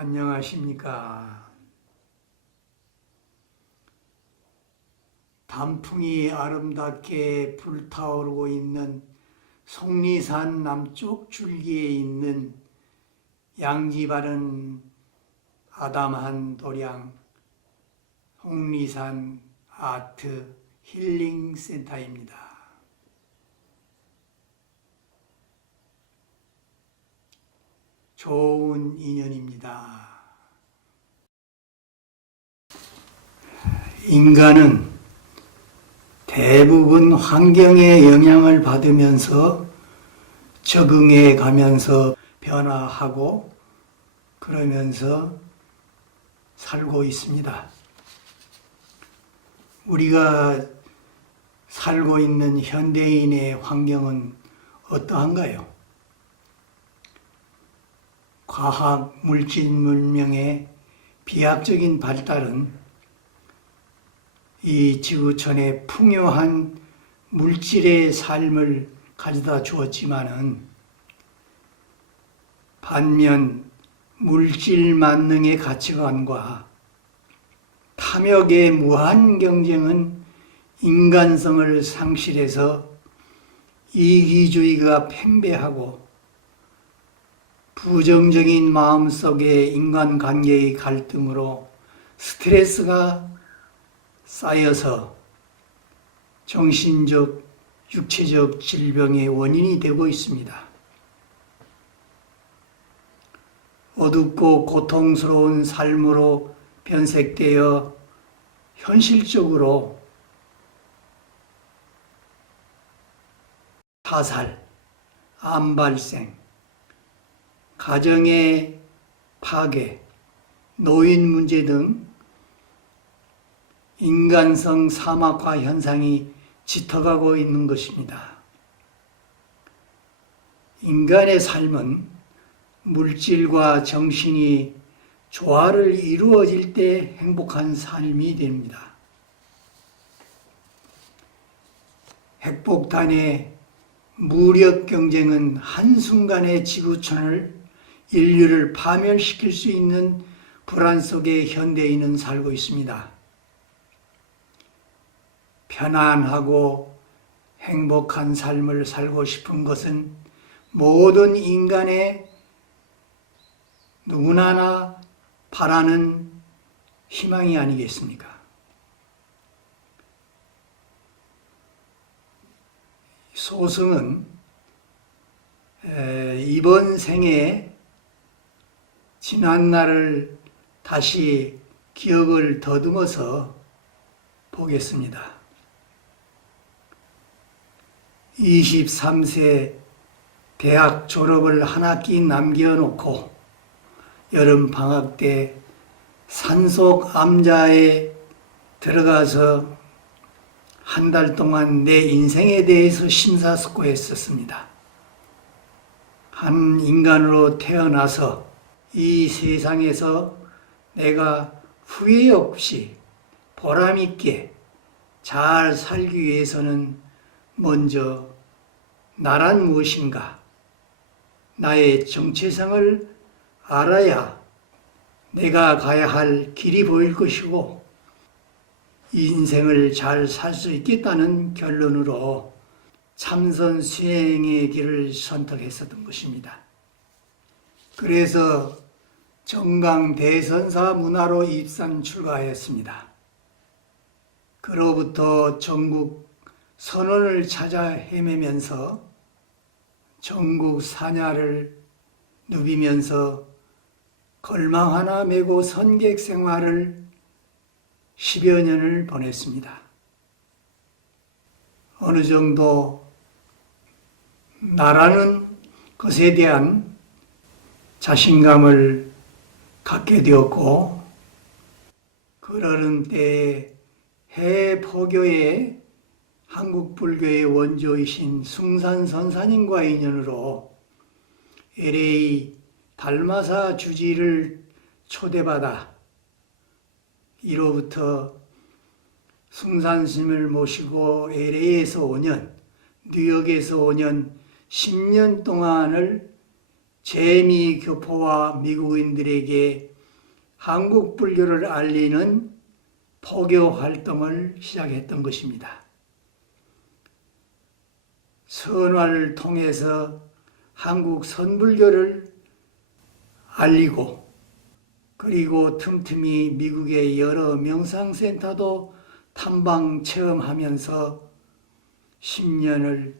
안녕하십니까. 단풍이 아름답게 불타오르고 있는 속리산 남쪽 줄기에 있는 양지 바른 아담한 도량 속리산 아트 힐링 센터입니다. 좋은 인연입니다. 인간은 대부분 환경의 영향을 받으면서 적응해 가면서 변화하고 그러면서 살고 있습니다. 우리가 살고 있는 현대인의 환경은 어떠한가요? 과학, 물질, 문명의 비약적인 발달은 이 지구촌에 풍요한 물질의 삶을 가져다 주었지만은 반면 물질 만능의 가치관과 탐욕의 무한 경쟁은 인간성을 상실해서 이기주의가 팽배하고 부정적인 마음속의 인간관계의 갈등으로 스트레스가 쌓여서 정신적, 육체적 질병의 원인이 되고 있습니다. 어둡고 고통스러운 삶으로 변색되어 현실적으로 타살, 암 발생, 가정의 파괴, 노인 문제 등 인간성 사막화 현상이 짙어가고 있는 것입니다. 인간의 삶은 물질과 정신이 조화를 이루어질 때 행복한 삶이 됩니다. 핵폭탄의 무력 경쟁은 한순간에 지구촌을 인류를 파멸시킬 수 있는 불안 속에 현대인은 살고 있습니다. 편안하고 행복한 삶을 살고 싶은 것은 모든 인간의 누구나 바라는 희망이 아니겠습니까? 소승은 이번 생에 지난 날을 다시 기억을 더듬어서 보겠습니다. 23세 대학 졸업을 한 학기 남겨놓고 여름 방학 때 산속 암자에 들어가서 한 달 동안 내 인생에 대해서 심사숙고했었습니다. 한 인간으로 태어나서 이 세상에서 내가 후회 없이 보람있게 잘 살기 위해서는 먼저 나란 무엇인가, 나의 정체성을 알아야 내가 가야 할 길이 보일 것이고 인생을 잘 살 수 있겠다는 결론으로 참선 수행의 길을 선택했었던 것입니다. 그래서 정강 대선사 문화로 입산 출가하였습니다. 그로부터 전국 선원을 찾아 헤매면서 전국 사냐를 누비면서 걸망 하나 메고 선객 생활을 10여 년을 보냈습니다. 어느 정도 나라는 것에 대한 자신감을 갖게 되었고 그러는 때에 해포교의 한국 불교의 원조이신 숭산 선사님과 인연으로 LA 달마사 주지를 초대받아 이로부터 숭산 스님을 모시고 LA에서 5년, 뉴욕에서 5년, 10년 동안을 재미 교포와 미국인들에게 한국 불교를 알리는 포교 활동을 시작했던 것입니다. 선화를 통해서 한국 선불교를 알리고, 그리고 틈틈이 미국의 여러 명상센터도 탐방 체험하면서 10년을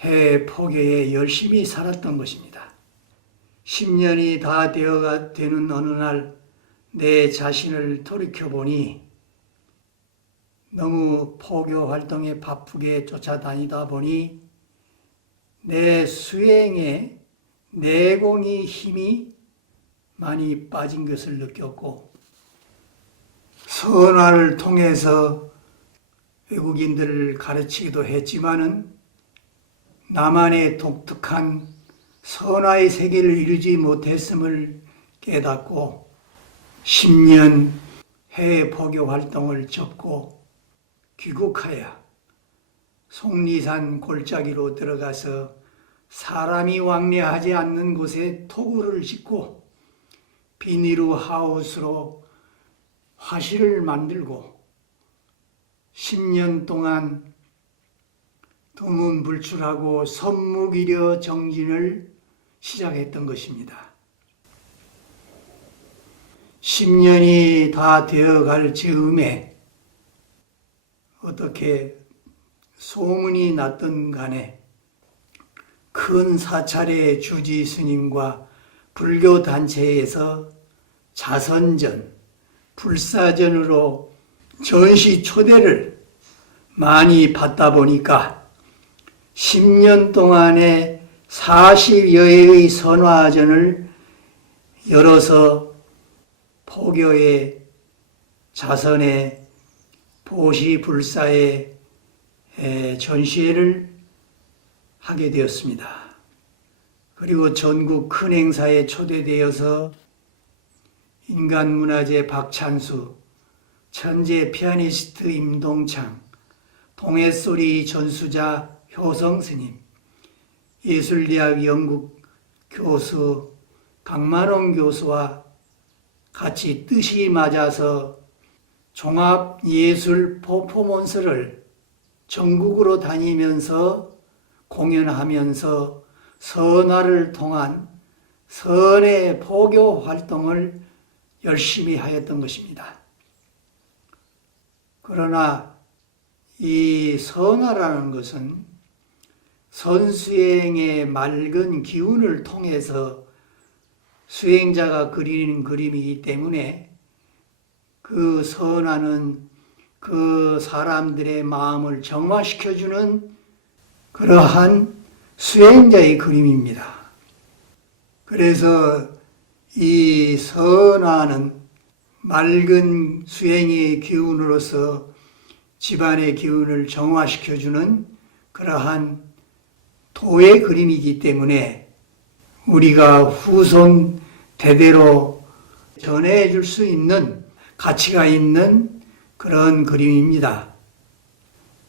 해외 포교에 열심히 살았던 것입니다. 10년이 다 되는 어느 날 내 자신을 돌이켜보니 너무 포교 활동에 바쁘게 쫓아다니다 보니 내 수행에 내공의 힘이 많이 빠진 것을 느꼈고, 선화를 통해서 외국인들을 가르치기도 했지만은 나만의 독특한 선화의 세계를 이루지 못했음을 깨닫고 10년 해외 포교 활동을 접고 귀국하여 속리산 골짜기로 들어가서 사람이 왕래하지 않는 곳에 토구를 짓고 비닐우 하우스로 화실을 만들고 10년 동안 두문불출하고 선무기려 정진을 시작했던 것입니다. 10년이 다 되어갈 즈음에 어떻게 소문이 났던 간에 큰 사찰의 주지 스님과 불교 단체에서 자선전, 불사전으로 전시 초대를 많이 받다 보니까 10년 동안에 40여 회의 선화전을 열어서 포교의 자선의 보시불사의 전시회를 하게 되었습니다. 그리고 전국 큰 행사에 초대되어서 인간문화재 박찬수, 천재 피아니스트 임동창, 동해소리 전수자 효성스님, 예술대학 영국 교수 강만홍 교수와 같이 뜻이 맞아서 종합예술 퍼포먼스를 전국으로 다니면서 공연하면서 선화를 통한 선의 포교 활동을 열심히 하였던 것입니다. 그러나 이 선화라는 것은 선수행의 맑은 기운을 통해서 수행자가 그리는 그림이기 때문에 그 선화는 그 사람들의 마음을 정화시켜주는 그러한 수행자의 그림입니다. 그래서 이 선화는 맑은 수행의 기운으로서 집안의 기운을 정화시켜주는 그러한 도의 그림이기 때문에 우리가 후손 대대로 전해줄 수 있는 가치가 있는 그런 그림입니다.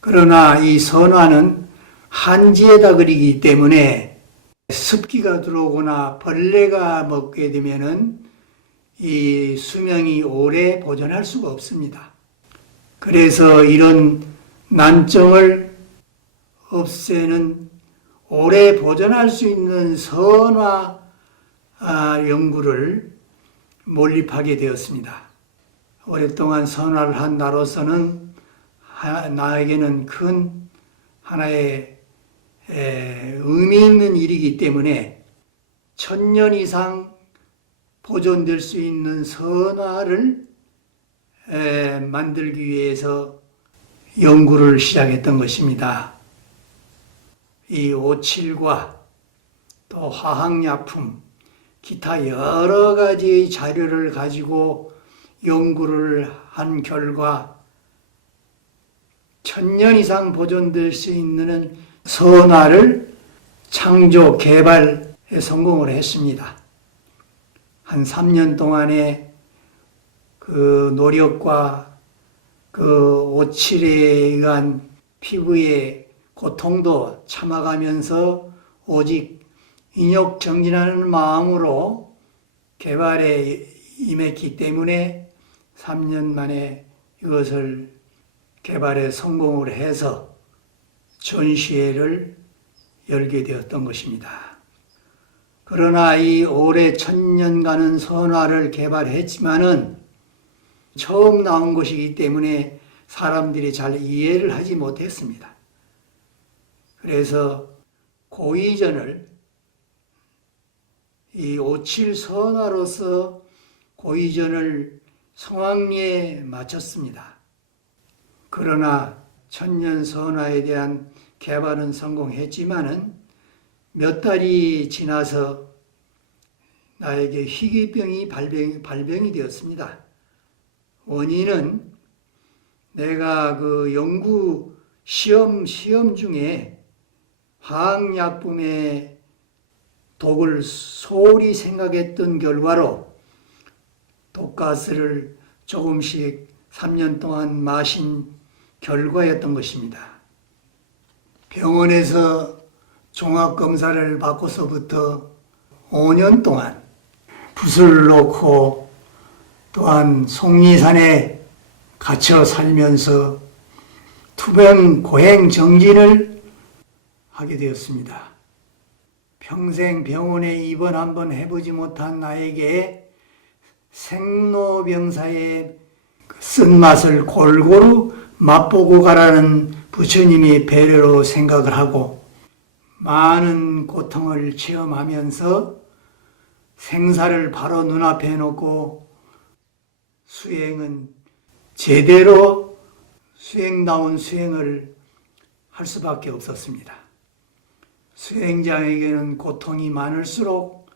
그러나 이 선화는 한지에다 그리기 때문에 습기가 들어오거나 벌레가 먹게 되면은 이 수명이 오래 보존할 수가 없습니다. 그래서 이런 난점을 없애는 오래 보존할 수 있는 선화 연구를 몰입하게 되었습니다. 오랫동안 선화를 한 나로서는 나에게는 큰 하나의 의미 있는 일이기 때문에 1000년 이상 보존될 수 있는 선화를 만들기 위해서 연구를 시작했던 것입니다. 이 오칠과 또 화학약품, 기타 여러 가지의 자료를 가지고 연구를 한 결과 1000년 이상 보존될 수 있는 선화를 창조, 개발에 성공을 했습니다. 한 3년 동안의 그 노력과 그 오칠에 의한 피부의 고통도 참아가면서 오직 인욕 정진하는 마음으로 개발에 임했기 때문에 3년 만에 이것을 개발에 성공을 해서 전시회를 열게 되었던 것입니다. 그러나 이 올해 1000년간은 선화를 개발했지만은 처음 나온 것이기 때문에 사람들이 잘 이해를 하지 못했습니다. 그래서 고의전을 이 57 선화로서 고의전을 성황리에 마쳤습니다. 그러나 천년 선화에 대한 개발은 성공했지만은 몇 달이 지나서 나에게 희귀병이 발병이 되었습니다. 원인은 내가 그 연구 시험 중에 화학약품의 독을 소홀히 생각했던 결과로 독가스를 조금씩 3년 동안 마신 결과였던 것입니다. 병원에서 종합검사를 받고서부터 5년 동안 붓을 놓고 또한 속리산에 갇혀 살면서 투병 고행 정진을 하게 되었습니다. 평생 병원에 입원 한번 해보지 못한 나에게 생로병사의 쓴맛을 골고루 맛보고 가라는 부처님이 배려로 생각을 하고 많은 고통을 체험하면서 생사를 바로 눈앞에 놓고 수행은 제대로 수행다운 수행을 할 수밖에 없었습니다. 수행자에게는 고통이 많을수록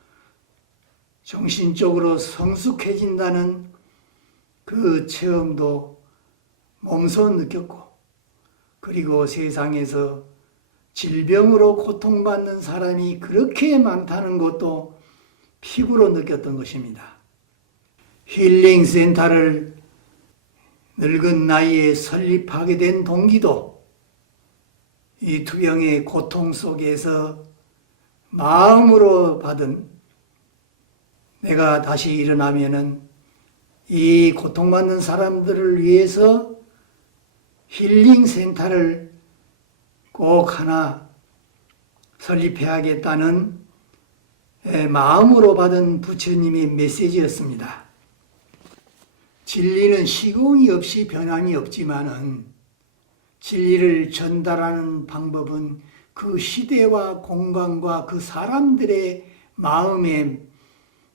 정신적으로 성숙해진다는 그 체험도 몸소 느꼈고, 그리고 세상에서 질병으로 고통받는 사람이 그렇게 많다는 것도 피부로 느꼈던 것입니다. 힐링 센터를 늙은 나이에 설립하게 된 동기도 이 투병의 고통 속에서 마음으로 받은, 내가 다시 일어나면은 이 고통받는 사람들을 위해서 힐링 센터를 꼭 하나 설립해야겠다는 마음으로 받은 부처님의 메시지였습니다. 진리는 시공이 없이 변함이 없지만은 진리를 전달하는 방법은 그 시대와 공간과 그 사람들의 마음에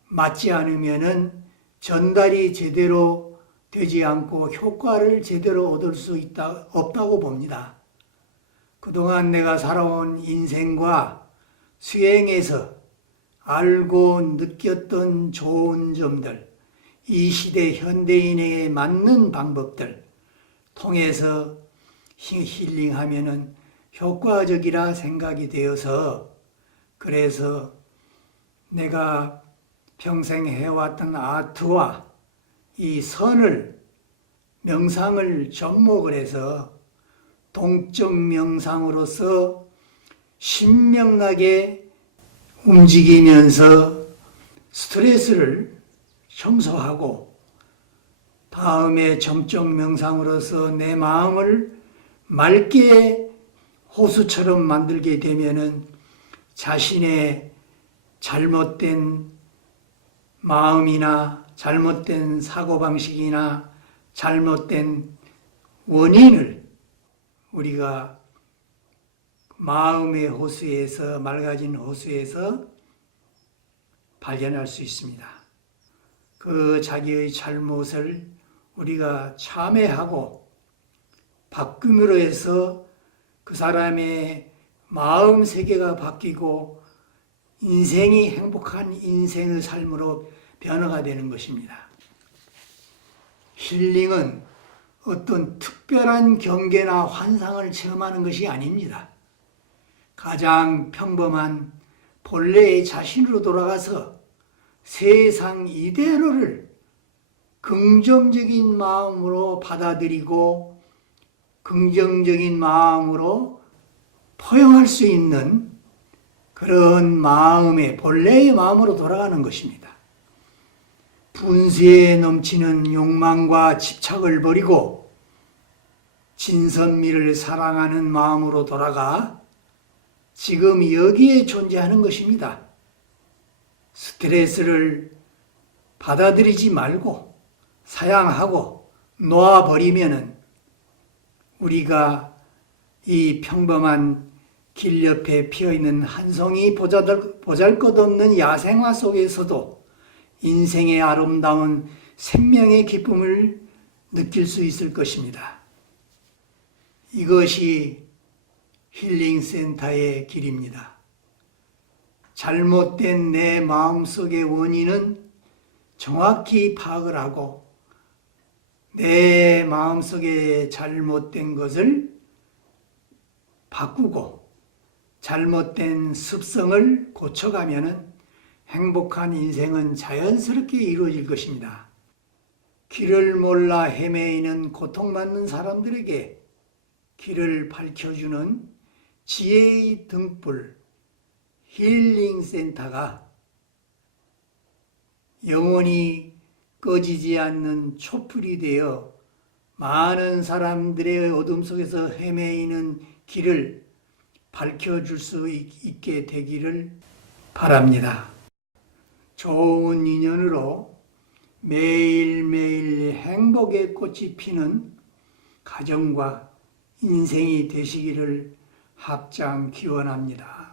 맞지 않으면은 전달이 제대로 되지 않고 효과를 제대로 얻을 수 없다고 봅니다. 그동안 내가 살아온 인생과 수행에서 알고 느꼈던 좋은 점들, 이 시대 현대인에게 맞는 방법들 통해서 힐링하면은 효과적이라 생각이 되어서, 그래서 내가 평생 해왔던 아트와 이 선을, 명상을 접목을 해서 동적 명상으로서 신명나게 움직이면서 스트레스를 청소하고, 다음에 정적 명상으로서 내 마음을 맑게 호수처럼 만들게 되면은 자신의 잘못된 마음이나 잘못된 사고방식이나 잘못된 원인을 우리가 마음의 호수에서, 맑아진 호수에서 발견할 수 있습니다. 그 자기의 잘못을 우리가 참회하고 바꿈으로 해서 그 사람의 마음 세계가 바뀌고 인생이 행복한 인생의 삶으로 변화가 되는 것입니다. 힐링은 어떤 특별한 경계나 환상을 체험하는 것이 아닙니다. 가장 평범한 본래의 자신으로 돌아가서 세상 이대로를 긍정적인 마음으로 받아들이고 긍정적인 마음으로 포용할 수 있는 그런 마음의, 본래의 마음으로 돌아가는 것입니다. 분수에 넘치는 욕망과 집착을 버리고 진선미를 사랑하는 마음으로 돌아가 지금 여기에 존재하는 것입니다. 스트레스를 받아들이지 말고 사양하고 놓아버리면은 우리가 이 평범한 길 옆에 피어있는 한 송이 보잘것없는 야생화 속에서도 인생의 아름다운 생명의 기쁨을 느낄 수 있을 것입니다. 이것이 힐링센터의 길입니다. 잘못된 내 마음속의 원인은 정확히 파악을 하고 내 마음속에 잘못된 것을 바꾸고 잘못된 습성을 고쳐가면 행복한 인생은 자연스럽게 이루어질 것입니다. 길을 몰라 헤매이는 고통받는 사람들에게 길을 밝혀주는 지혜의 등불 힐링센터가 영원히 꺼지지 않는 촛불이 되어 많은 사람들의 어둠 속에서 헤매이는 길을 밝혀줄 수 있게 되기를 바랍니다. 좋은 인연으로 매일매일 행복의 꽃이 피는 가정과 인생이 되시기를 합장 기원합니다.